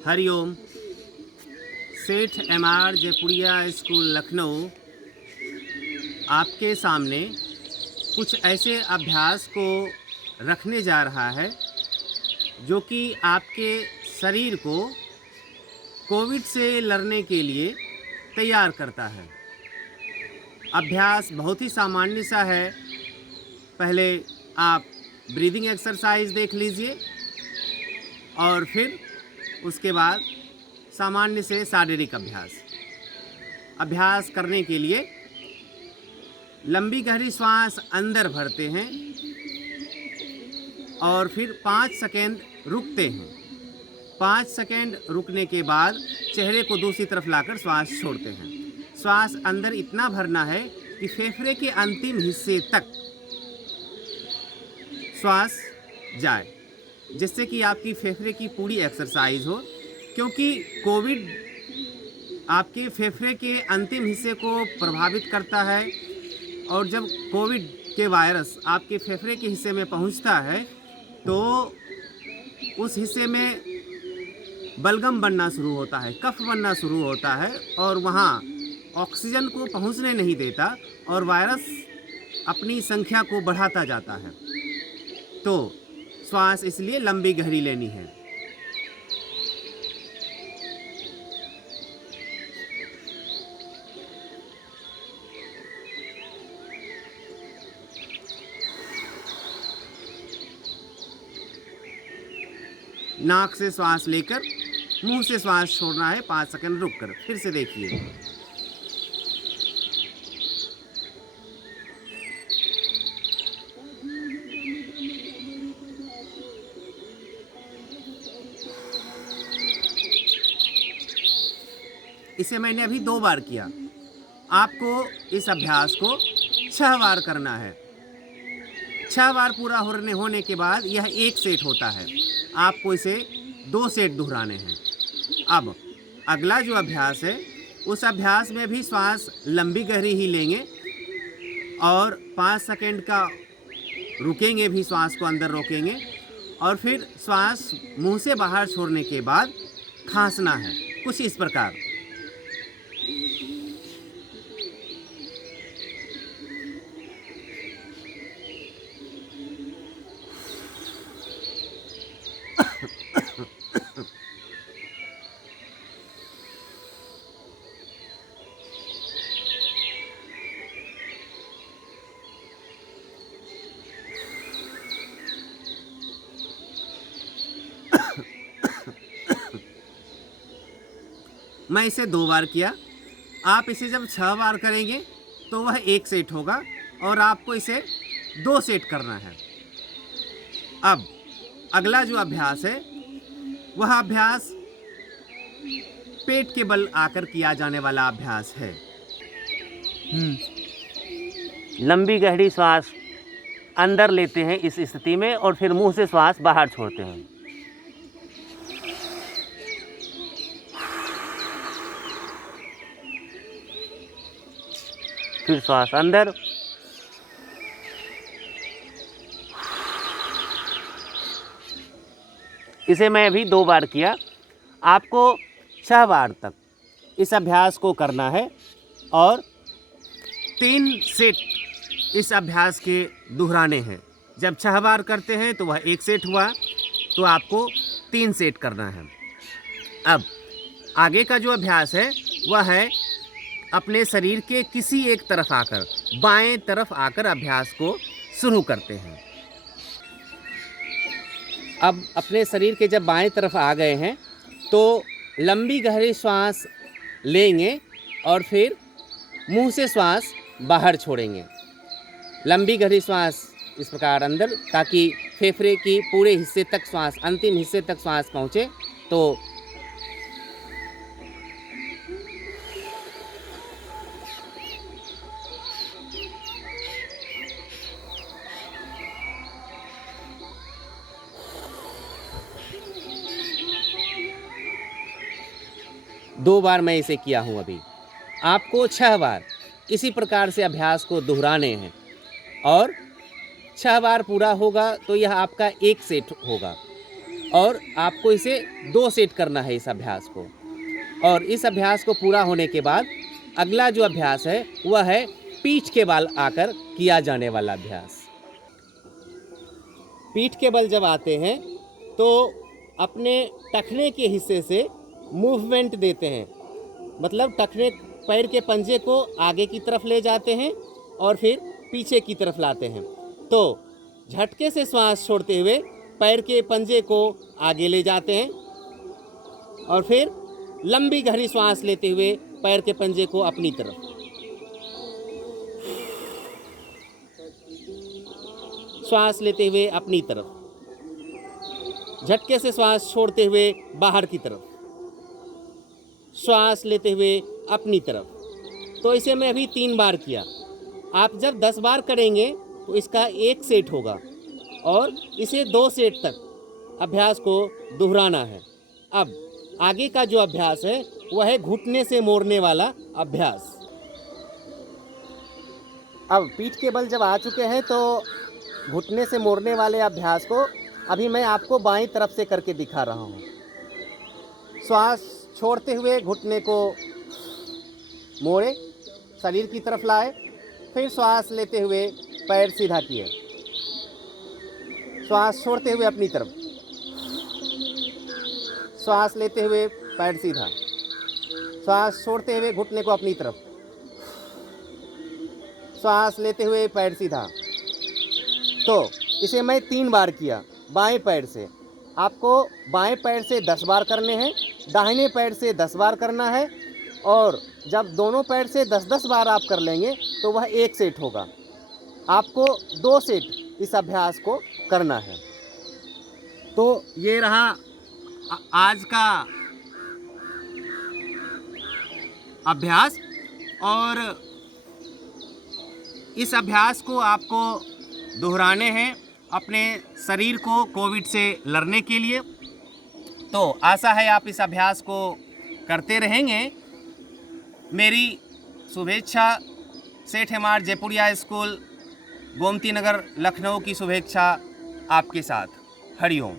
हरिओम। सेठ MR Jaipuria school Lucknow आपके सामने कुछ ऐसे अभ्यास को रखने जा रहा है जो कि आपके शरीर को कोविड से लड़ने के लिए तैयार करता है। अभ्यास बहुत ही सामान्य सा है। पहले आप ब्रीदिंग एक्सरसाइज देख लीजिए और फिर उसके बाद सामान्य से शारीरिक अभ्यास करने के लिए लंबी गहरी श्वास अंदर भरते हैं और फिर 5 सेकेंड रुकते हैं। 5 सेकेंड रुकने के बाद चेहरे को दूसरी तरफ लाकर श्वास छोड़ते हैं। श्वास अंदर इतना भरना है कि फेफड़े के अंतिम हिस्से तक श्वास जाए, जिससे कि आपकी फेफड़े की पूरी एक्सरसाइज हो, क्योंकि कोविड आपके फेफड़े के अंतिम हिस्से को प्रभावित करता है और जब कोविड के वायरस आपके फेफड़े के हिस्से में पहुंचता है तो उस हिस्से में बलगम बनना शुरू होता है, कफ बनना शुरू होता है और वहाँ ऑक्सीजन को पहुंचने नहीं देता और वायरस अपनी संख्या को बढ़ाता जाता है। तो श्वास इसलिए लंबी गहरी लेनी है। नाक से श्वास लेकर मुंह से श्वास छोड़ना है 5 सेकंड रुककर। फिर से देखिए। इसे मैंने अभी 2 बार किया। आपको इस अभ्यास को 6 बार करना है। 6 बार पूरा होने के बाद यह 1 सेट होता है। आपको इसे 2 सेट दोहराने हैं। अब अगला जो अभ्यास है उस अभ्यास में भी श्वास लंबी गहरी ही लेंगे और 5 सेकेंड का रुकेंगे भी, श्वास को अंदर रोकेंगे और फिर श्वास मुंह से बाहर छोड़ने के बाद खांसना है, कुछ इस प्रकार। मैं इसे 2 बार किया। आप इसे जब 6 बार करेंगे तो वह 1 सेट होगा और आपको इसे 2 सेट करना है। अब अगला जो अभ्यास है वह अभ्यास पेट के बल आकर किया जाने वाला अभ्यास है। लंबी गहरी श्वास अंदर लेते हैं इस स्थिति में और फिर मुंह से श्वास बाहर छोड़ते हैं। फिर श्वास अंदर, इसे मैं अभी 2 बार किया। आपको 6 बार तक इस अभ्यास को करना है और 3 सेट इस अभ्यास के दोहराने हैं। जब 6 बार करते हैं तो वह 1 सेट हुआ, तो आपको 3 सेट करना है। अब आगे का जो अभ्यास है वह है अपने शरीर के किसी एक तरफ आकर, बाएं तरफ आकर अभ्यास को शुरू करते हैं। अब अपने शरीर के जब बाएं तरफ आ गए हैं तो लंबी गहरी श्वास लेंगे और फिर मुंह से श्वास बाहर छोड़ेंगे। लंबी गहरी श्वास इस प्रकार अंदर, ताकि फेफड़े की पूरे हिस्से तक श्वास, अंतिम हिस्से तक श्वास पहुँचे। तो दो बार मैं इसे किया हूँ। अभी आपको 6 बार इसी प्रकार से अभ्यास को दोहराने हैं और 6 बार पूरा होगा तो यह आपका 1 सेट होगा। और आपको इसे 2 सेट करना है इस अभ्यास को। और इस अभ्यास को पूरा होने के बाद अगला जो अभ्यास है वह है पीठ के बल आकर किया जाने वाला अभ्यास। पीठ के बल जब आते हैं तो अपने टखने के हिस्से से मूवमेंट देते हैं, मतलब टखने पैर के पंजे को आगे की तरफ ले जाते हैं और फिर पीछे की तरफ लाते हैं। तो झटके से श्वास छोड़ते हुए पैर के पंजे को आगे ले जाते हैं और फिर लंबी गहरी श्वास लेते हुए पैर के पंजे को अपनी तरफ, श्वास लेते हुए अपनी तरफ, झटके से श्वास छोड़ते हुए बाहर की तरफ, श्वास लेते हुए अपनी तरफ। तो इसे मैं अभी 3 बार किया। आप जब 10 बार करेंगे तो इसका 1 सेट होगा और इसे 2 सेट तक अभ्यास को दोहराना है। अब आगे का जो अभ्यास है वह है घुटने से मोड़ने वाला अभ्यास। अब पीठ के बल जब आ चुके हैं तो घुटने से मोड़ने वाले अभ्यास को अभी मैं आपको बाईं तरफ से करके दिखा रहा हूँ। श्वास छोड़ते हुए घुटने को मोड़े, शरीर की तरफ लाए, फिर श्वास लेते हुए पैर सीधा किए, श्वास छोड़ते हुए अपनी तरफ, श्वास लेते हुए पैर सीधा, श्वास छोड़ते हुए घुटने को अपनी तरफ, श्वास लेते हुए पैर सीधा। तो इसे मैं 3 बार किया बाएं पैर से। आपको बाएं पैर से 10 बार करने हैं, दाहिने पैर से 10 बार करना है और जब दोनों पैर से 10-10 बार आप कर लेंगे तो वह 1 सेट होगा। आपको 2 सेट इस अभ्यास को करना है। तो ये रहा आज का अभ्यास और इस अभ्यास को आपको दोहराने हैं अपने शरीर को कोविड से लड़ने के लिए। तो आशा है आप इस अभ्यास को करते रहेंगे। मेरी शुभेच्छा सेठ एमआर जयपुरिया स्कूल गोमती नगर लखनऊ की शुभेच्छा आपके साथ। हरिओम।